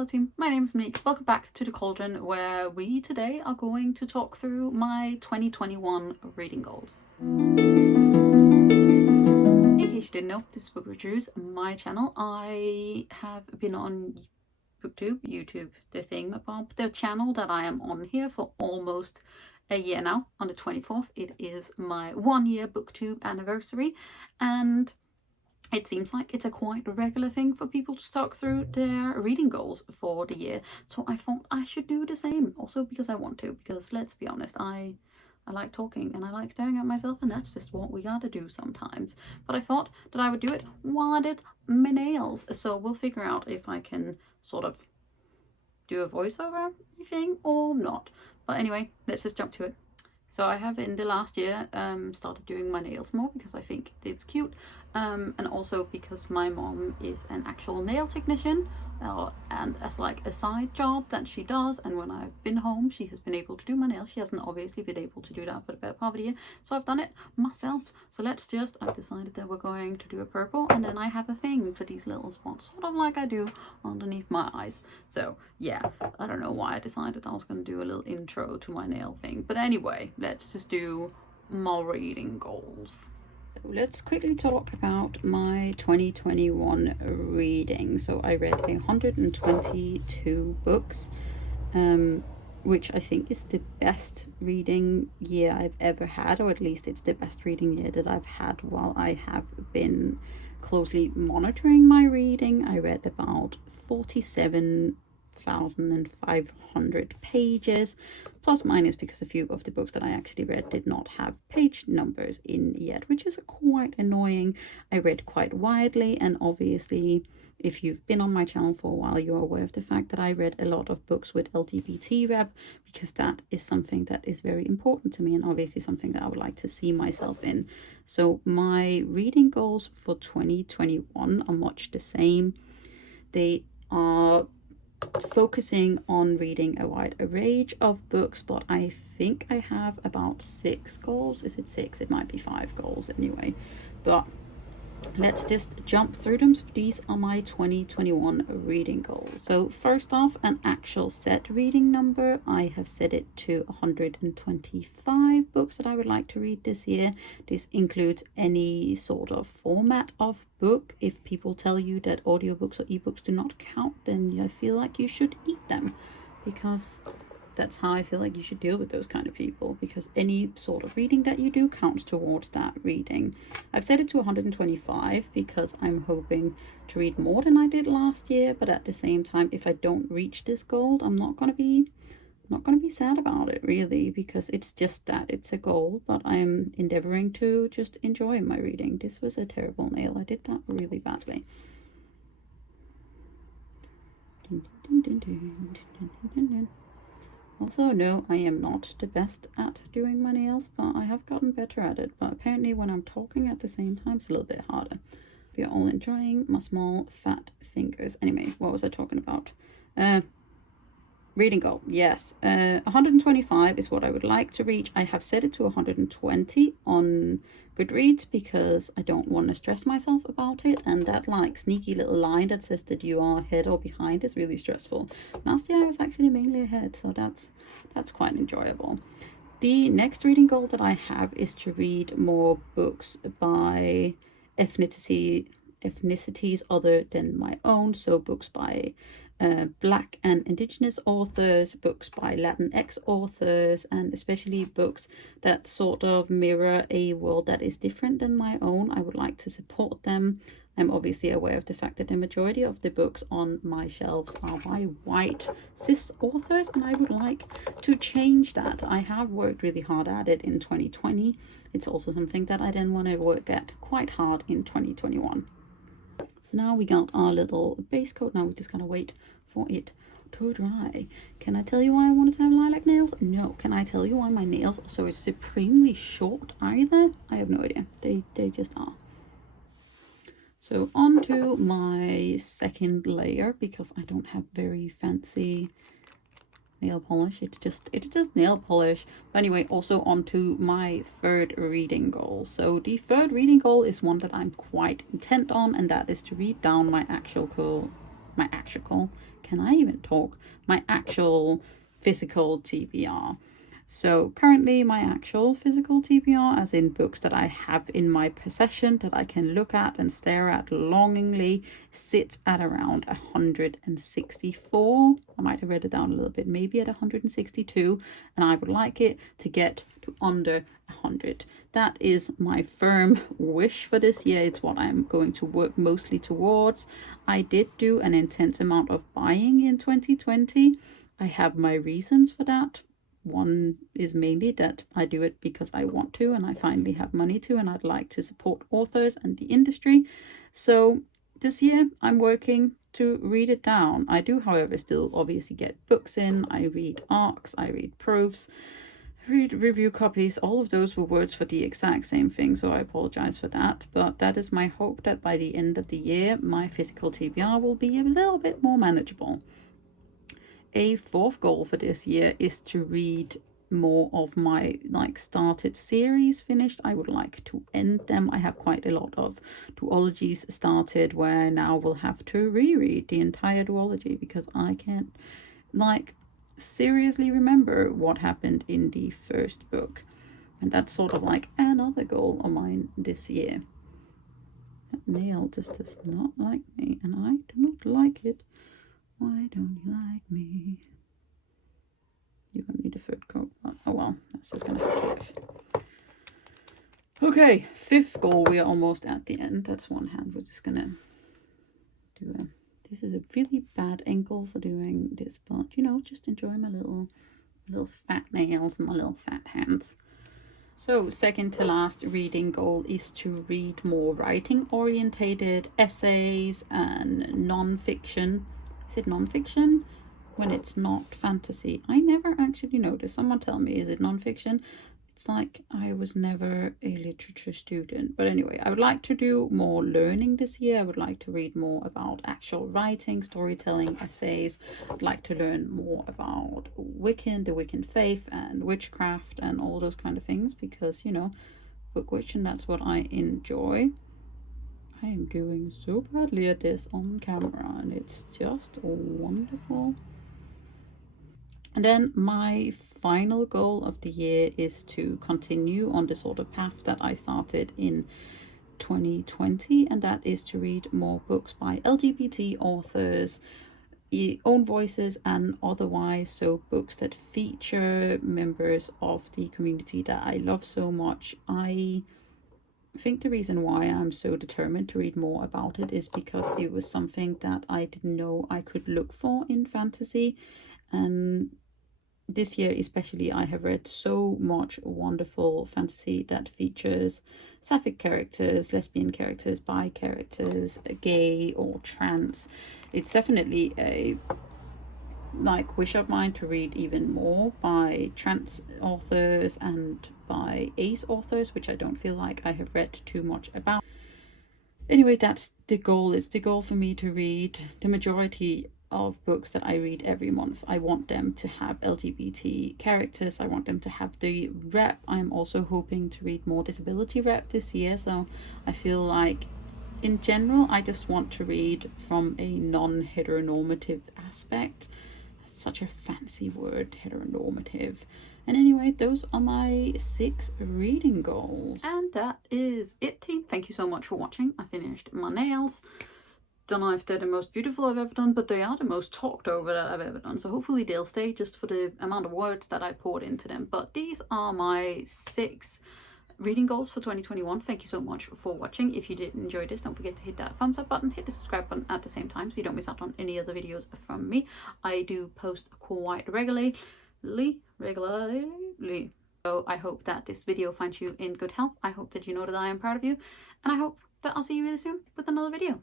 Hello team, my name is Monique. Welcome back to the Cauldron, where we today are going to talk through my 2021 reading goals. In case you didn't know, this is Bookwitch, my channel. I have been on Booktube, YouTube, the thing about the channel that I am on here for almost a year now. On the 24th, it is my 1 year Booktube anniversary, and it seems like it's a quite regular thing for people to talk through their reading goals for the year. So I thought I should do the same, also because I want to, because let's be honest, I like talking and I like staring at myself, and that's just what we gotta do sometimes. But I thought that I would do it while I did my nails. So we'll figure out if I can sort of do a voiceover thing or not. But anyway, let's just jump to it. So I have in the last year started doing my nails more because I think it's cute, and also because my mom is an actual nail technician, and as like a side job that she does, and when I've been home she has been able to do my nails. She hasn't obviously been able to do that for the better part of the year, so I've done it myself. So I've decided that we're going to do a purple, and then I have a thing for these little spots, sort of like I do underneath my eyes. So yeah, I don't know why I decided I was going to do a little intro to my nail thing, but anyway, let's just do my reading goals. So let's quickly talk about my 2021 reading. So I read 122 books, which I think is the best reading year I've ever had, or at least it's the best reading year that I've had while I have been closely monitoring my reading. I read about 47,500 pages, plus minus, because a few of the books that I actually read did not have page numbers in yet, which is quite annoying. I read quite widely, and obviously if you've been on my channel for a while, you're aware of the fact that I read a lot of books with LGBT rep, because that is something that is very important to me, and obviously something that I would like to see myself in. So my reading goals for 2021 are much the same. They are focusing on reading a wide array of books, but I think I have about 6 goals. Is it 6? It might be 5 goals anyway, but let's just jump through them. So these are my 2021 reading goals. So first off, an actual set reading number. I have set it to 125 books that I would like to read this year. This includes any sort of format of book. If people tell you that audiobooks or ebooks do not count, then I feel like you should eat them, because that's how I feel like you should deal with those kind of people, because any sort of reading that you do counts towards that reading. I've set it to 125 because I'm hoping to read more than I did last year, but at the same time, if I don't reach this goal, I'm not gonna be sad about it, really, because it's just that it's a goal. But I'm endeavoring to just enjoy my reading. This was a terrible nail. I did that really badly. Also, no, I am not the best at doing my nails, but I have gotten better at it. But apparently when I'm talking at the same time, it's a little bit harder. We are all enjoying my small fat fingers. Anyway, what was I talking about? Reading goal, yes. 125 is what I would like to reach. I have set it to 120 on Goodreads because I don't want to stress myself about it, and that like sneaky little line that says that you are ahead or behind is really stressful. Last year I was actually mainly ahead, so that's quite enjoyable. The next reading goal that I have is to read more books by ethnicities other than my own, so books by Black and Indigenous authors, books by Latinx authors, and especially books that sort of mirror a world that is different than my own. I would like to support them. I'm obviously aware of the fact that the majority of the books on my shelves are by white cis authors, and I would like to change that. I have worked really hard at it in 2020. It's also something that I then want to work at quite hard in 2021. So now we got our little base coat. Now we just gotta wait for it to dry. Can I tell you why I wanted to have lilac nails? No. Can I tell you why my nails are so supremely short either? I have no idea. They just are. So on to my second layer, because I don't have very fancy nail polish. It's just nail polish. But anyway, also onto my third reading goal. So the third reading goal is one that I'm quite intent on, and that is to read down my actual my actual, can I even talk? My actual physical TBR. So currently my actual physical TBR, as in books that I have in my possession that I can look at and stare at longingly, sits at around 164. I might have read it down a little bit, maybe at 162, and I would like it to get to under 100. That is my firm wish for this year. It's what I'm going to work mostly towards. I did do an intense amount of buying in 2020. I have my reasons for that. One is mainly that I do it because I want to, and I finally have money to, and I'd like to support authors and the industry. So this year I'm working to read it down. I do, however, still obviously get books in. I read ARCs, I read proofs, I read review copies. All of those were words for the exact same thing, so I apologize for that. But that is my hope, that by the end of the year my physical TBR will be a little bit more manageable. A fourth goal for this year is to read more of my started series finished. I would like to end them. I have quite a lot of duologies started where now we'll have to reread the entire duology because I can't seriously remember what happened in the first book. And that's sort of like another goal of mine this year. That nail just does not like me, and I do not like it. Why don't you like me? You're gonna need a third coat. Oh well, that's just gonna have to live. Okay, fifth goal. We are almost at the end. That's one hand. We're just gonna do a... This is a really bad angle for doing this, but you know, just enjoy my little fat nails and my little fat hands. So second to last reading goal is to read more writing orientated essays and non-fiction. Is it non-fiction when it's not fantasy? I never actually noticed. Someone tell me, is it non-fiction? It's like I was never a literature student. But anyway, I would like to do more learning this year. I would like to read more about actual writing, storytelling, essays. I'd like to learn more about Wiccan, the Wiccan faith, and witchcraft and all those kind of things because, you know, Bookwitch, and that's what I enjoy. I am doing so badly at this on camera, and it's just wonderful. And then my final goal of the year is to continue on the sort of path that I started in 2020, and that is to read more books by LGBT authors, own voices and otherwise, so books that feature members of the community that I love so much. I think the reason why I'm so determined to read more about it is because it was something that I didn't know I could look for in fantasy, and this year especially I have read so much wonderful fantasy that features sapphic characters, lesbian characters, bi characters, gay or trans. It's definitely a wish of mine to read even more by trans authors and by ace authors, which I don't feel like I have read too much about. Anyway, that's the goal. It's the goal for me to read the majority of books that I read every month. I want them to have LGBT characters. I want them to have the rep. I'm also hoping to read more disability rep this year, so I feel like in general I just want to read from a non-heteronormative aspect. That's such a fancy word, heteronormative. And anyway, those are my 6 reading goals. And that is it, team. Thank you so much for watching. I finished my nails. Don't know if they're the most beautiful I've ever done, but they are the most talked over that I've ever done. So hopefully they'll stay just for the amount of words that I poured into them. But these are my 6 reading goals for 2021. Thank you so much for watching. If you did enjoy this, don't forget to hit that thumbs up button, hit the subscribe button at the same time so you don't miss out on any other videos from me. I do post quite regularly. So I hope that this video finds you in good health. I hope that you know that I am proud of you, and I hope that I'll see you really soon with another video.